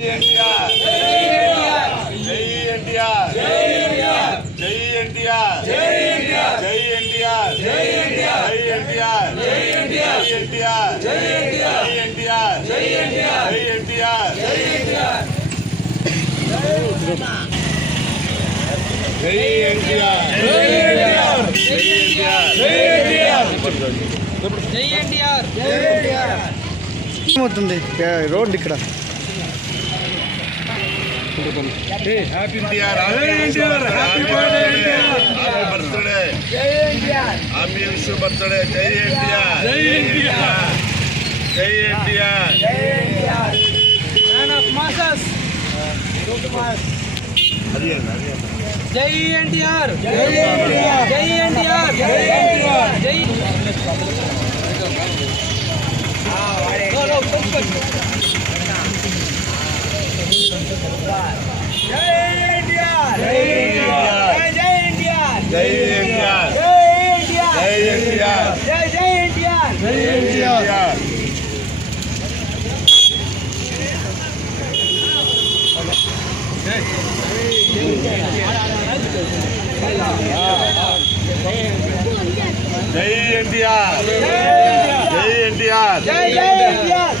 జై ఎన్టీఆర్. జై ఎన్టీఆర్ జై ఎన్టీఆర్ ఐఎన్టీఆర్ జై ఎన్టీఆర్ ఐ ఎన్టిఆర్ ఐ ఎన్టీఆర్ జై ఎన్టీఆర్ ఏమవుతుంది రోడ్ ఇక్కడ. ఇక్కడ NTR happy birthday happy wish birthday జై ఎన్టీఆర్ జై ఎన్టీఆర్ జై ఎన్టీఆర్ జై ఎన్టీఆర్ జై ఎన్టీఆర్ జై ఎన్టీఆర్ జై ఎన్టీఆర్ జై జై ఎన్టీఆర్ జై ఎన్టీఆర్ జై ఎన్టీఆర్ జై ఎన్టీఆర్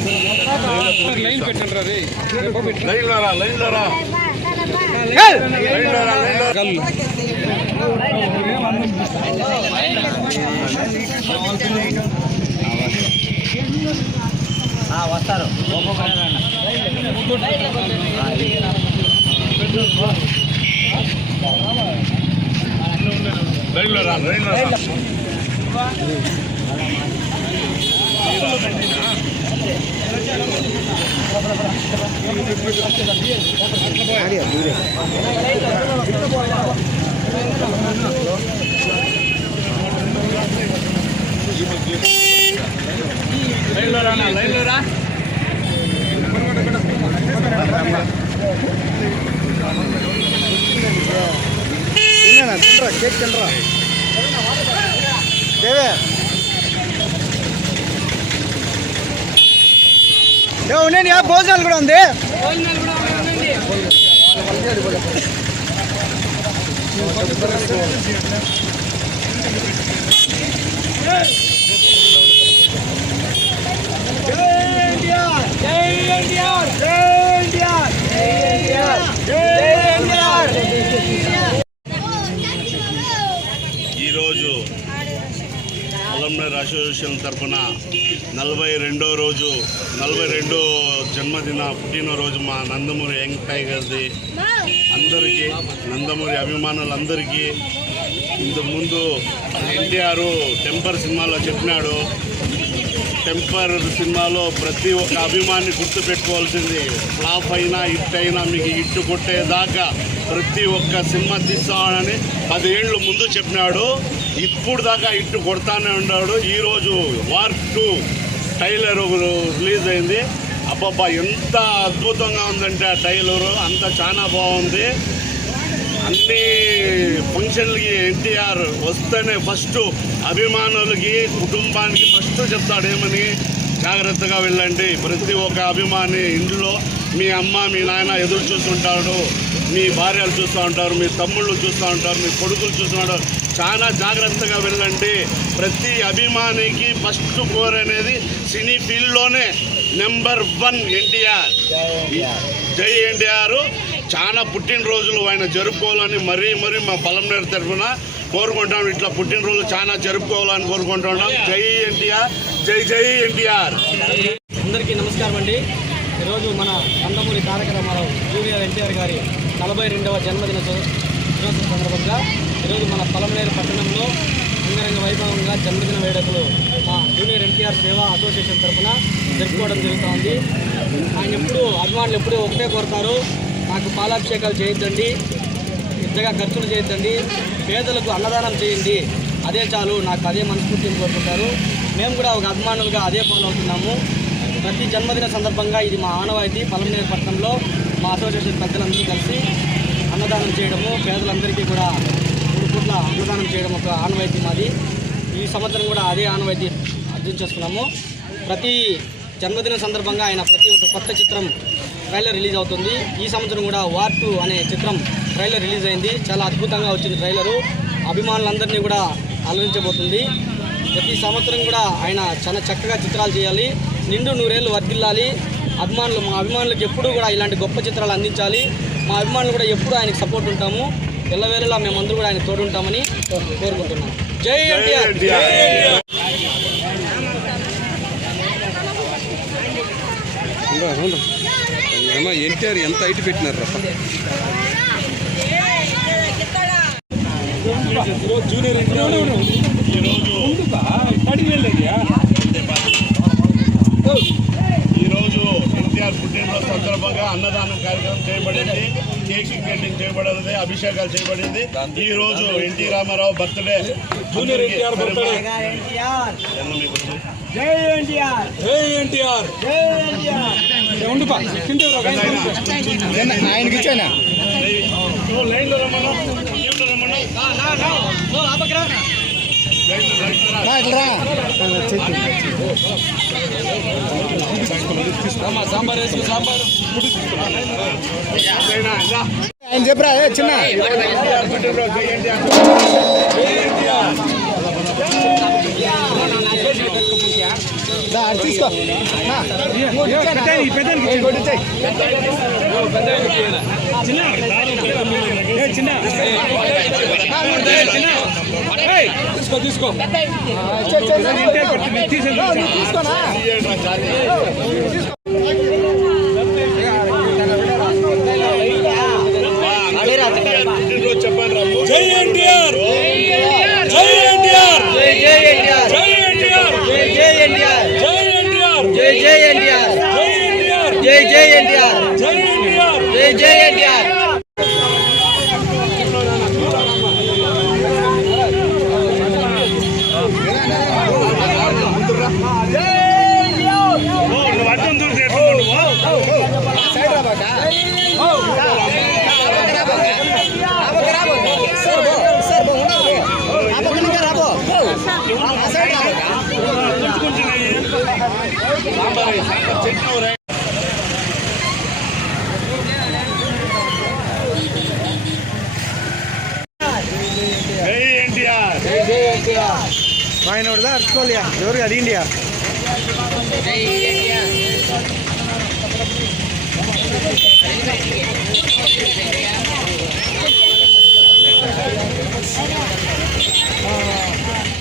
లైన్ పెట్టండి రే లైన్ లోరా లైన్ లోరా లైన్ లోరా లైన్ లోరా కల్లు వస్తారు రైల్లో రా రైల్లో రా. என்னண்ணா தின்றா கேக் தின்றா? தேவே ఉన్నాయండి భోజనాలు కూడా ఉంది. ఈరోజు అలంనర్ అసోసియేషన్ తరఫున నలభై రెండో రోజు నలభై రెండో జన్మదిన పుట్టినరోజు మా నందమూరి యంగ్ టైగర్ది అందరికీ నందమూరి అభిమానులందరికీ. ఇంతకుముందు ఎన్టీఆర్ టెంపర్ సినిమాలో చెప్పినాడు టెంపర్ సినిమాలో ప్రతి ఒక్క అభిమాని గుర్తుపెట్టుకోవాల్సింది ఫ్లాప్ అయినా హిట్ అయినా మీకు హిట్ కొట్టేదాకా ప్రతి ఒక్క సినిమా తీస్తామని పదేళ్ళు ముందు చెప్పినాడు. ఇప్పుడు దాకా హిట్ కొడతానే ఉన్నాడు. ఈరోజు వార్ టూ టైలర్ రిలీజ్ అయింది. అబ్బబ్బా ఎంత అద్భుతంగా ఉందంటే ఆ టైలరు అంత చాలా బాగుంది. అన్ని ఫంక్షన్లకి ఎన్టీఆర్ వస్తేనే ఫస్ట్ అభిమానులకి కుటుంబానికి ఫస్ట్ చెప్తాడు ఏమని? జాగ్రత్తగా వెళ్ళండి. ప్రతి ఒక్క అభిమాని ఇంట్లో మీ అమ్మ మీ నాయన ఎదురు చూస్తుంటాడు. మీ భార్యలు చూస్తూ ఉంటారు మీ తమ్ముళ్ళు చూస్తూ ఉంటారు మీ కొడుకులు చూస్తుంటారు చాలా జాగ్రత్తగా వెళ్ళండి. ప్రతి అభిమానికి ఫస్ట్ కోర్ అనేది సినీ ఫీల్డ్లోనే నెంబర్ వన్ ఎన్టీఆర్. జై ఎన్టీఆర్. చాలా పుట్టినరోజులు ఆయన జరుపుకోవాలని మరీ మరీ మా పలంనేరు తరఫున కోరుకుంటాం. ఇట్లా పుట్టినరోజులు చాలా జరుపుకోవాలని కోరుకుంటున్నాం జై ఎన్టీఆర్. జై జై ఎన్టీఆర్. అందరికీ నమస్కారం అండి. ఈరోజు మన నందమూరి తారక రామారావు జూనియర్ ఎన్టీఆర్ గారి నలభై రెండవ జన్మదిన దినోత్సవం సందర్భంగా ఈరోజు మన పలమనేరు పట్టణంలో అంగరంగ వైభవంగా జన్మదిన వేడుకలు మా జూనియర్ ఎన్టీఆర్ సేవా అసోసియేషన్ తరఫున జరుపుకోవడం జరుగుతుంది. ఆయన ఎప్పుడు అభిమానులు ఎప్పుడూ ఒకటే కోరుతారు. నాకు పాలాభిషేకాలు చేయొద్దండి ఇంతగా ఖర్చులు చేయొద్దండి పేదలకు అన్నదానం చేయండి. అదే చాలు. నాకు అదే మనస్ఫూర్తిని కోరుకుంటారు. మేము కూడా ఒక అభిమానులుగా అదే ఫాలో అవుతున్నాము. ప్రతి జన్మదిన సందర్భంగా ఇది మా ఆనవాయితీ. పలమనేరు పట్టణంలో మా అసోసియేషన్ పెద్దలందరూ కలిసి అన్నదానం చేయడము పేదలందరికీ కూడా మూడు అన్నదానం చేయడం ఒక ఆనవాయితీ మాది. ఈ సంవత్సరం కూడా అదే ఆనవాయితీ అర్థం చేసుకున్నాము. ప్రతి జన్మదిన సందర్భంగా ఆయన ప్రతి ఒక్క కొత్త చిత్రం ట్రైలర్ రిలీజ్ అవుతుంది. ఈ సంవత్సరం కూడా వార్ టూ అనే చిత్రం ట్రైలర్ రిలీజ్ అయింది. చాలా అద్భుతంగా వచ్చింది ట్రైలరు. అభిమానులందరినీ కూడా అలరించబోతుంది. ప్రతి సంవత్సరం కూడా ఆయన చాలా చక్కగా చిత్రాలు చేయాలి. నిండు నూరేళ్ళు వర్ధిల్లాలి. అభిమానులు మా అభిమానులకు ఎప్పుడూ కూడా ఇలాంటి గొప్ప చిత్రాలు అందించాలి. మా అభిమానులు కూడా ఎప్పుడూ ఆయనకు సపోర్ట్ ఉంటాము. ఎల్లవేళలా మేమందరూ కూడా ఆయన తోడు ఉంటామని కోరుకుంటున్నాం. జై ఎన్టీఆర్! ఎన్టీఆర్! ఎంత హైట్ పెట్టినారు రా. జూనియర్ ఎన్టీఆర్. ఈరోజు ఎన్టీఆర్ పుట్టినరోజు సందర్భంగా అన్నదానం కార్యక్రమం చేయబడింది. కేక్ కటింగ్ చేయబడినది అభిషేకాలు చేయబడింది. ఈ రోజు NT Ramarao birthday. Junior NTR birthday. జై ఎన్టీఆర్. జై ఎన్టీఆర్. ఉండుపా. ఆయనకి ఇచ్చానా? లైన్లో రమ్మను లైన్లో రమ్మను ఆయన చెప్పరా చిన్న. తీసుకో. నా, ఇచ్చేయ్. తీసుకో తీసుకో. జై ఎన్టీఆర్ జై ఎన్టీఆర్ జై ఎన్టీఆర్ జై ఎన్టీఆర్ జై ఎన్టీఆర్ జై ఎన్టీఆర్ జై జై ఎన్టీఆర్ జై జై ఎన్టీఆర్ జై జై ఆయనోడుదా అడుచుకోలేయా ఎవరికి అడిగిండియా